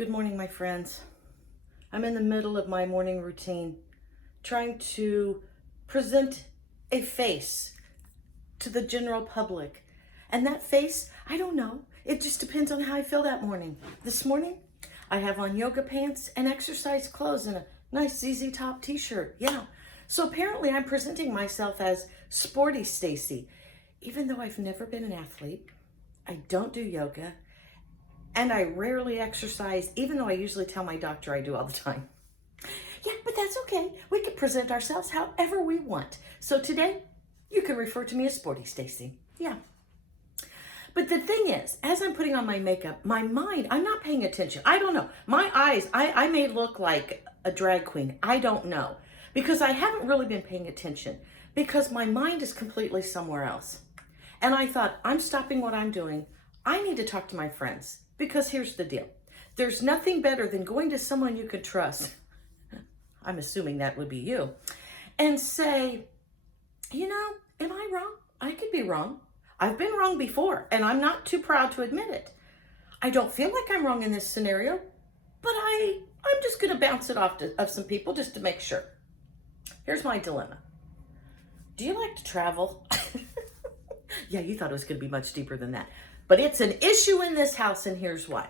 Good morning, my friends. I'm in the middle of my morning routine, trying to present a face to the general public. And that face, I don't know. It just depends on how I feel that morning. This morning, I have on yoga pants and exercise clothes and a nice ZZ Top t-shirt. Yeah. So apparently I'm presenting myself as Sporty Stacy, even though I've never been an athlete. I don't do yoga. And I rarely exercise, even though I usually tell my doctor I do all the time. Yeah, but that's okay. We can present ourselves however we want. So today, you can refer to me as Sporty Stacy. Yeah. But the thing is, as I'm putting on my makeup, my mind, I'm not paying attention. I don't know. My eyes, I may look like a drag queen. I don't know. Because I haven't really been paying attention. Because my mind is completely somewhere else. And I thought, I'm stopping what I'm doing. I need to talk to my friends. Because here's the deal. There's nothing better than going to someone you can trust. I'm assuming that would be you. And say, you know, am I wrong? I could be wrong. I've been wrong before, and I'm not too proud to admit it. I don't feel like I'm wrong in this scenario, but I'm just going to bounce it off of some people just to make sure. Here's my dilemma. Do you like to travel? Yeah, you thought it was going to be much deeper than that. But it's an issue in this house, and here's why.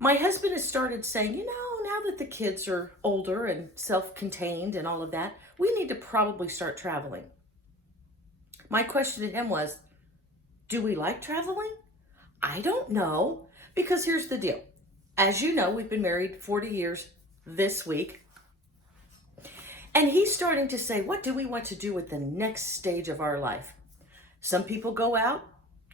My husband has started saying, you know, now that the kids are older and self-contained and all of that, we need to probably start traveling. My question to him was, do we like traveling? I don't know, because here's the deal. As you know, we've been married 40 years this week. And he's starting to say, what do we want to do with the next stage of our life? Some people go out,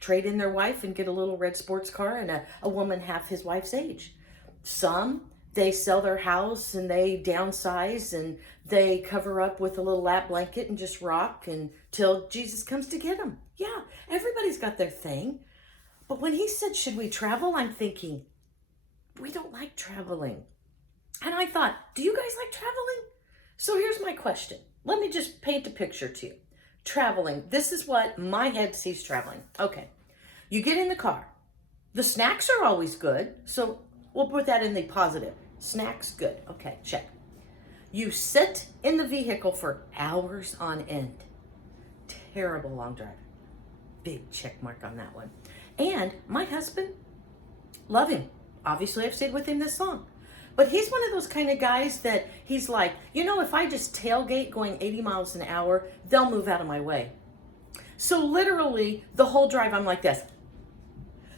trade in their wife and get a little red sports car and a woman half his wife's age. Some, they sell their house and they downsize and they cover up with a little lap blanket and just rock until Jesus comes to get them. Yeah, everybody's got their thing. But when he said, should we travel? I'm thinking, we don't like traveling. And I thought, do you guys like traveling? So here's my question. Let me just paint a picture to you. Traveling. This is what my head sees traveling. Okay. You get in the car. The snacks are always good. So we'll put that in the positive. Snacks, good. Okay, check. You sit in the vehicle for hours on end. Terrible long drive. Big check mark on that one. And my husband, love him. Obviously, I've stayed with him this long. But he's one of those kind of guys that he's like, you know, if I just tailgate going 80 miles an hour, they'll move out of my way. So literally, the whole drive, I'm like this.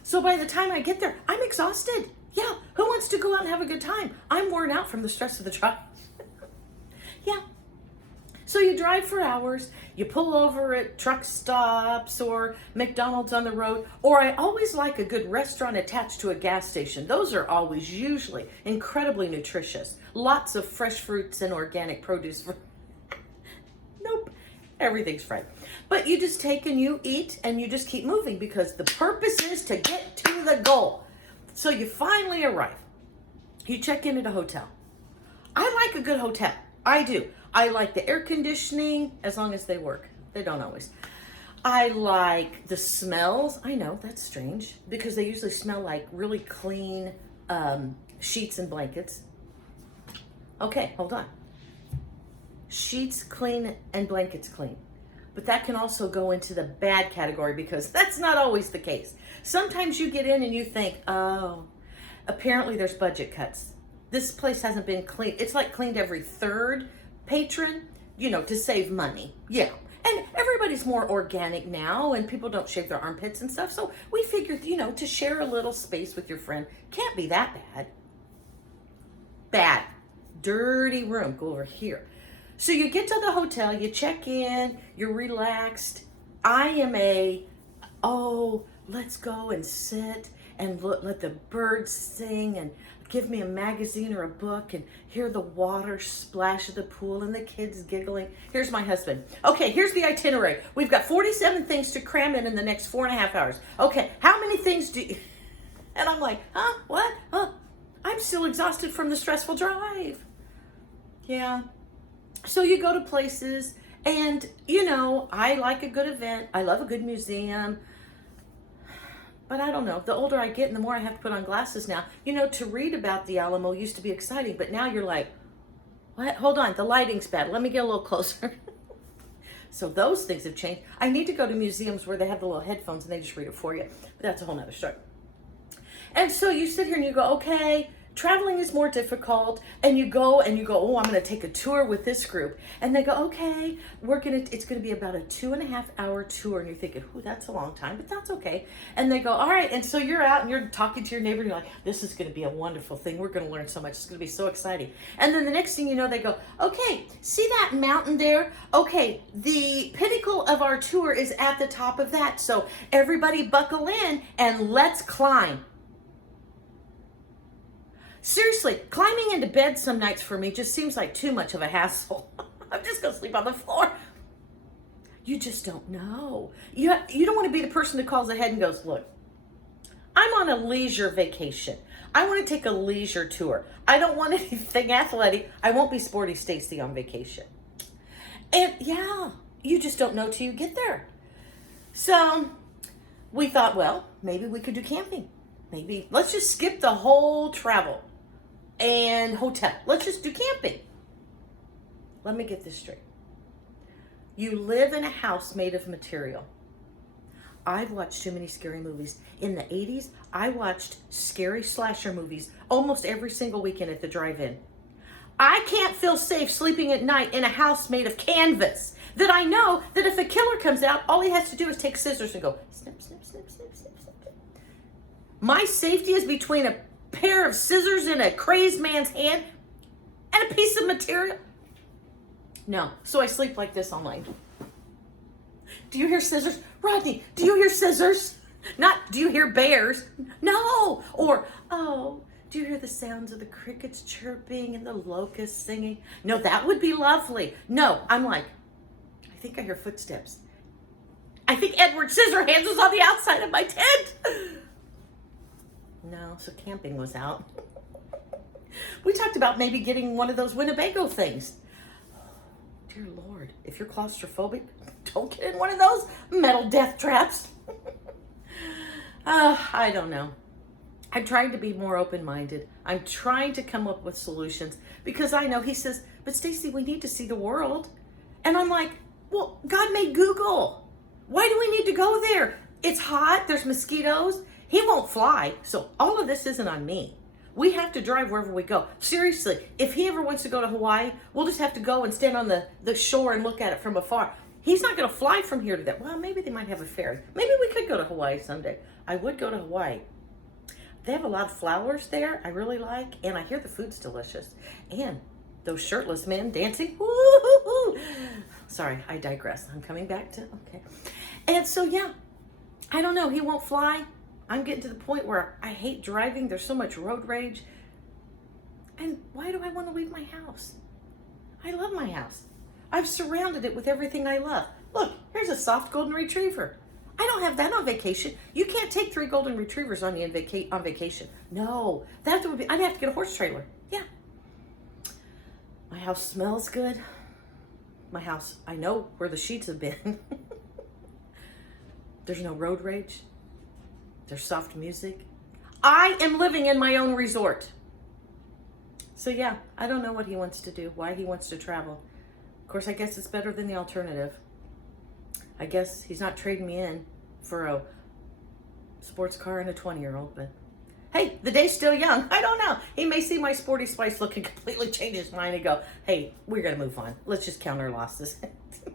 So by the time I get there, I'm exhausted. Yeah, who wants to go out and have a good time? I'm worn out from the stress of the drive. Yeah. So you drive for hours, you pull over at truck stops or McDonald's on the road, or I always like a good restaurant attached to a gas station. Those are always usually incredibly nutritious. Lots of fresh fruits and organic produce. Nope, everything's fried. But you just take and you eat and you just keep moving because the purpose is to get to the goal. So you finally arrive. You check in at a hotel. I like a good hotel. I do. I like the air conditioning, as long as they work. They don't always. I like the smells. I know, that's strange, because they usually smell like really clean sheets and blankets. Okay, hold on. Sheets clean and blankets clean. But that can also go into the bad category because that's not always the case. Sometimes you get in and you think, oh, apparently there's budget cuts. This place hasn't been cleaned. It's like cleaned every third patron, you know, to save money. Yeah. And everybody's more organic now and people don't shave their armpits and stuff. So we figured, you know, to share a little space with your friend can't be that bad. Bad. Dirty room. Go over here. So you get to the hotel, you check in, you're relaxed. I am let's go and sit and let the birds sing and give me a magazine or a book and hear the water splash at the pool and the kids giggling. Here's my husband. Okay, here's the itinerary. We've got 47 things to cram in the next 4.5 hours. Okay, how many things do you... And I'm like, huh? What? Huh? I'm still exhausted from the stressful drive. Yeah. So you go to places and, you know, I like a good event. I love a good museum. But I don't know. The older I get and the more I have to put on glasses now, to read about the Alamo used to be exciting, but now you're like, what? Hold on, the lighting's bad. Let me get a little closer. So those things have changed. I need to go to museums where they have the little headphones and they just read it for you. But that's a whole nother story. And so you sit here and you go, okay, traveling is more difficult. And you go, oh, I'm going to take a tour with this group. And they go, okay, it's going to be about a 2.5-hour tour. And you're thinking, ooh, that's a long time, but that's okay. And they go, all right. And so you're out and you're talking to your neighbor and you're like, this is going to be a wonderful thing. We're going to learn so much. It's going to be so exciting. And then the next thing you know, they go, okay, see that mountain there? Okay, the pinnacle of our tour is at the top of that. So everybody buckle in and let's climb. Seriously, climbing into bed some nights for me just seems like too much of a hassle. I'm just going to sleep on the floor. You just don't know. You don't want to be the person that calls ahead and goes, look, I'm on a leisure vacation. I want to take a leisure tour. I don't want anything athletic. I won't be Sporty Stacy on vacation. And yeah, you just don't know till you get there. So we thought, well, maybe we could do camping. Maybe let's just skip the whole travel and hotel. Let's just do camping. Let me get this straight. You live in a house made of material. I've watched too many scary movies. In the 80s, I watched scary slasher movies almost every single weekend at the drive-in. I can't feel safe sleeping at night in a house made of canvas that I know that if a killer comes out, all he has to do is take scissors and go snip, snip, snip, snip, snip, snip. My safety is between a pair of scissors in a crazed man's hand and a piece of material. No, so I sleep like this all night. Do you hear scissors? Rodney, do you hear scissors? Not, do you hear bears? No. Or, oh, do you hear the sounds of the crickets chirping and the locusts singing? No, that would be lovely. No, I'm like, I think I hear footsteps. I think Edward Scissorhands was on the outside of my tent. No, so camping was out. We talked about maybe getting one of those Winnebago things. Dear Lord, if you're claustrophobic, don't get in one of those metal death traps. I don't know. I'm trying to be more open-minded. I'm trying to come up with solutions because I know he says, but Stacy, we need to see the world. And I'm like, well, God made Google. Why do we need to go there? It's hot. There's mosquitoes. He won't fly. So all of this isn't on me. We have to drive wherever we go. Seriously, if he ever wants to go to Hawaii, we'll just have to go and stand on the shore and look at it from afar. He's not going to fly from here to there. Well, maybe they might have a ferry. Maybe we could go to Hawaii someday. I would go to Hawaii. They have a lot of flowers there I really like, and I hear the food's delicious. And those shirtless men dancing. Woo-hoo-hoo. Sorry, I digress. I'm coming back to, okay. And so, yeah, I don't know. He won't fly. I'm getting to the point where I hate driving. There's so much road rage. And why do I want to leave my house? I love my house. I've surrounded it with everything I love. Look, here's a soft golden retriever. I don't have that on vacation. You can't take 3 golden retrievers on you on vacation. No, that would be, I'd have to get a horse trailer. Yeah. My house smells good. My house, I know where the sheets have been. There's no road rage. There's soft music. I am living in my own resort. So yeah, I don't know what he wants to do, why he wants to travel. Of course, I guess it's better than the alternative. I guess he's not trading me in for a sports car and a 20-year-old, but hey, the day's still young. I don't know. He may see my Sporty Spice look and completely change his mind and go, hey, we're going to move on. Let's just count our losses.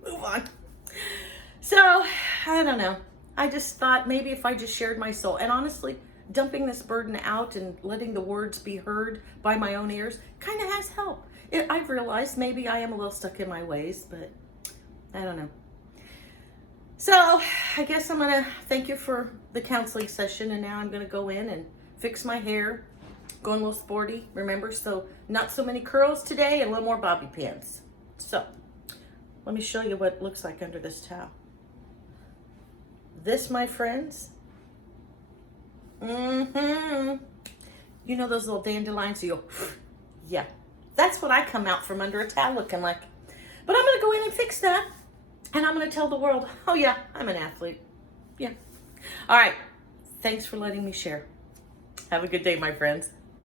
Move on. So, I don't know. I just thought maybe if I just shared my soul, and honestly, dumping this burden out and letting the words be heard by my own ears kind of has helped. I've realized maybe I am a little stuck in my ways, but I don't know. So I guess I'm going to thank you for the counseling session, and now I'm going to go in and fix my hair, going a little sporty, remember, so not so many curls today and a little more bobby pins. So let me show you what it looks like under this towel. This, my friends, you know those little dandelions, you go, yeah, that's what I come out from under a towel looking like. But I'm going to go in and fix that, and I'm going to tell the world, oh yeah, I'm an athlete. Yeah. All right. Thanks for letting me share. Have a good day, my friends.